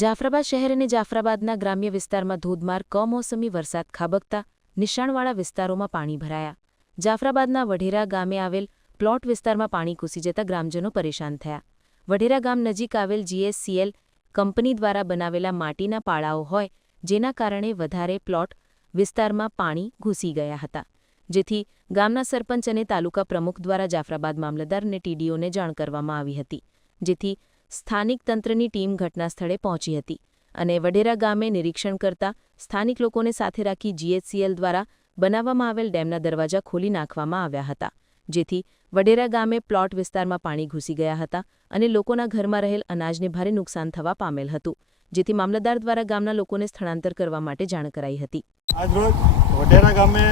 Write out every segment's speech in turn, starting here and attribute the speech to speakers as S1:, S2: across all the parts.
S1: જાફરાબાદ શહેર અને જાફરાબાદના ગ્રામ્ય વિસ્તારમાં ધોધમાર કમોસમી વરસાદ ખાબકતા નિશાણવાળા વિસ્તારોમાં પાણી ભરાયા. જાફરાબાદના વઢેરા ગામે આવેલ પ્લોટ વિસ્તારમાં પાણી ઘૂસી જતા ગ્રામજનો પરેશાન થયા. વઢેરા ગામ નજીક આવેલ જીએસસીએલ કંપની દ્વારા બનાવેલા માટીના પાળાઓ હોય, જેના કારણે વધારે પ્લોટ વિસ્તારમાં પાણી ઘૂસી ગયા હતા. જેથી ગામના સરપંચ અને તાલુકા પ્રમુખ દ્વારા જાફરાબાદ મામલતદાર અને ટીડીઓને જાણ કરવામાં આવી હતી. જેથી સ્થાનિક તંત્રની ટીમ ઘટના સ્થળે પહોંચી હતી અને વઢેરા ગામે નિરીક્ષણ કરતા સ્થાનિક લોકોને સાથે રાખી જીએચસીએલ દ્વારા બનાવવામાં આવેલ ડેમના દરવાજા ખોલી નાખવામાં આવ્યા હતા, જેથી વઢેરા ગામે પ્લોટ વિસ્તારમાં પાણી ઘૂસી ગયા હતા અને લોકોના ઘરમાં રહેલ અનાજને ભારે નુકસાન થવા પામેલ હતું, જેથી મામલતદાર દ્વારા ગામના લોકોને સ્થળાંતર કરવા માટે જાણ કરાઈ હતી.
S2: આજરોજ વઢેરા ગામે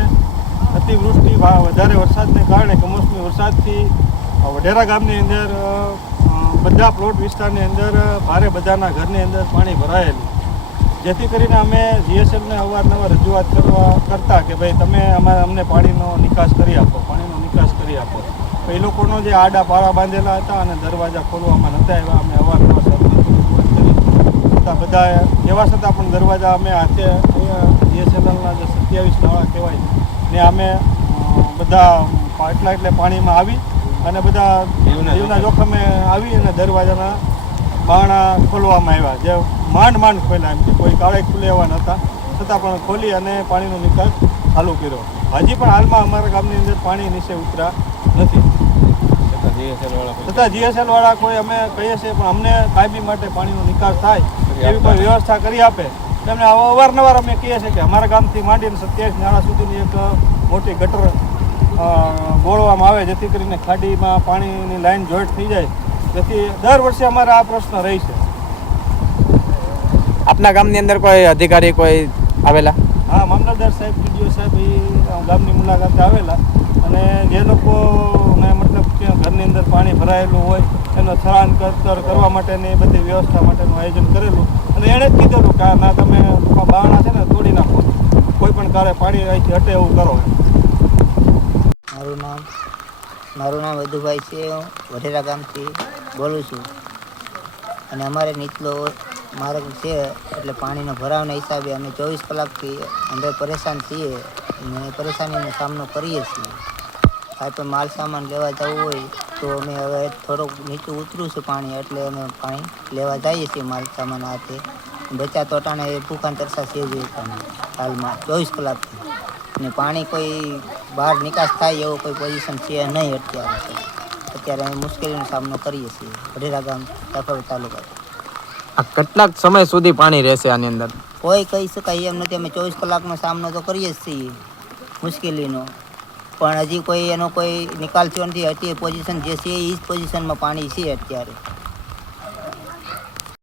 S2: અતિવૃષ્ટિ વધારે વરસાદને કારણે કમોસમી વરસાદથી વઢેરા ગામની અંદર બધા પ્લોટ વિસ્તારની અંદર ભારે બધાના ઘરની અંદર પાણી ભરાયેલું. જેથી કરીને અમે જીએસએલને અવારનવાર રજૂઆત કરવા, કરતા કે ભાઈ તમે અમારે અમને પાણીનો નિકાસ કરી આપો, પાણીનો નિકાસ કરી આપો. એ લોકોનો જે આડા પાળા બાંધેલા હતા અને દરવાજા ખોલવામાં નહોતા એવા અમે અવારનવાર છતાં બધા એવા છતાં પણ દરવાજા અમે હાથે જીએસએલના જે સત્યાવીસ નવા કહેવાય ને, અમે બધા એટલા એટલે પાણીમાં આવી અને બધા જીવના જોખમે. આવી અને દરવાજાના બાણા ખોલવામાં આવ્યા. જે માંડ માંડ ખોલ્યા એમ કે કોઈ કાળે ખુલે એવા નહોતા છતાં પણ ખોલી અને પાણીનો નિકાલ ચાલુ કર્યો. હજી પણ હાલમાં અમારા ગામની અંદર પાણી નીચે ઉતરા નથી. છતાં જીએસએલ વાળા કોઈ અમે કહીએ છીએ પણ અમને કાયમી માટે પાણીનો નિકાલ થાય એવી કોઈ વ્યવસ્થા કરી આપે. તેમને અવારનવાર અમે કહીએ છીએ કે અમારા ગામથી માંડીને સત્યાવીસ નાળા સુધીની એક મોટી ગટર ગોળવામાં આવે જેથી કરીને ખાડીમાં પાણીની લાઈન જોઈન્ટ થઈ જાય. જેથી દર વર્ષે અમારા આ પ્રશ્ન રહે છે.
S3: આપના ગામની અંદર કોઈ અધિકારી કોઈ આવેલા?
S2: હા મામલતદાર સાહેબ ટીડીઓ સાહેબ એ ગામની મુલાકાતે આવેલા. અને જે લોકોને મતલબ કે ઘરની અંદર પાણી ભરાયેલું હોય એનો કરતર કરવા માટેની બધી વ્યવસ્થા માટેનું આયોજન કરેલું. અને એણે જ કીધેલું કે ના તમે બારણા છે ને તોડી નાખો. કોઈ પણ કારે પાણી અહીંથી હટે એવું કરો
S4: મારું નામ મારું નામ વધુભાઈ છે, હું વઢેરા ગામથી બોલું છું. અને અમારે નીચલો માર્ગ છે, એટલે પાણીનો ભરાવના હિસાબે અમે ચોવીસ કલાકથી અંદર પરેશાન છીએ. અને પરેશાનીનો સામનો કરીએ છીએ. કાંઈ પણ માલ સામાન લેવા જવું હોય, તો અમે હવે થોડુંક નીચું ઉતરું છું પાણી, એટલે અમે પાણી લેવા જઈએ છીએ માલ સામાન હાથે બચા એ ભૂખાન તરસા છે જ હાલમાં, ચોવીસ કલાકથી. ને પાણી કોઈ બહાર નિકાસ થાય એવો કોઈ પોઝિશન છે નહીં અત્યારે. અત્યારે અમે મુશ્કેલીનો સામનો કરીએ છીએ વઢેરા ગામ ચાફળ તાલુકા
S3: આ કેટલાક સમય સુધી પાણી રહેશે આની અંદર?
S4: કોઈ કહી શકાય એમ નથી અમે ચોવીસ કલાકનો સામનો તો કરીએ જ છીએ મુશ્કેલીનો. પણ હજી કોઈ એનો કોઈ નિકાલ થયો નથી હતી પોઝિશન જે છે એ જ પોઝિશનમાં પાણી છે અત્યારે.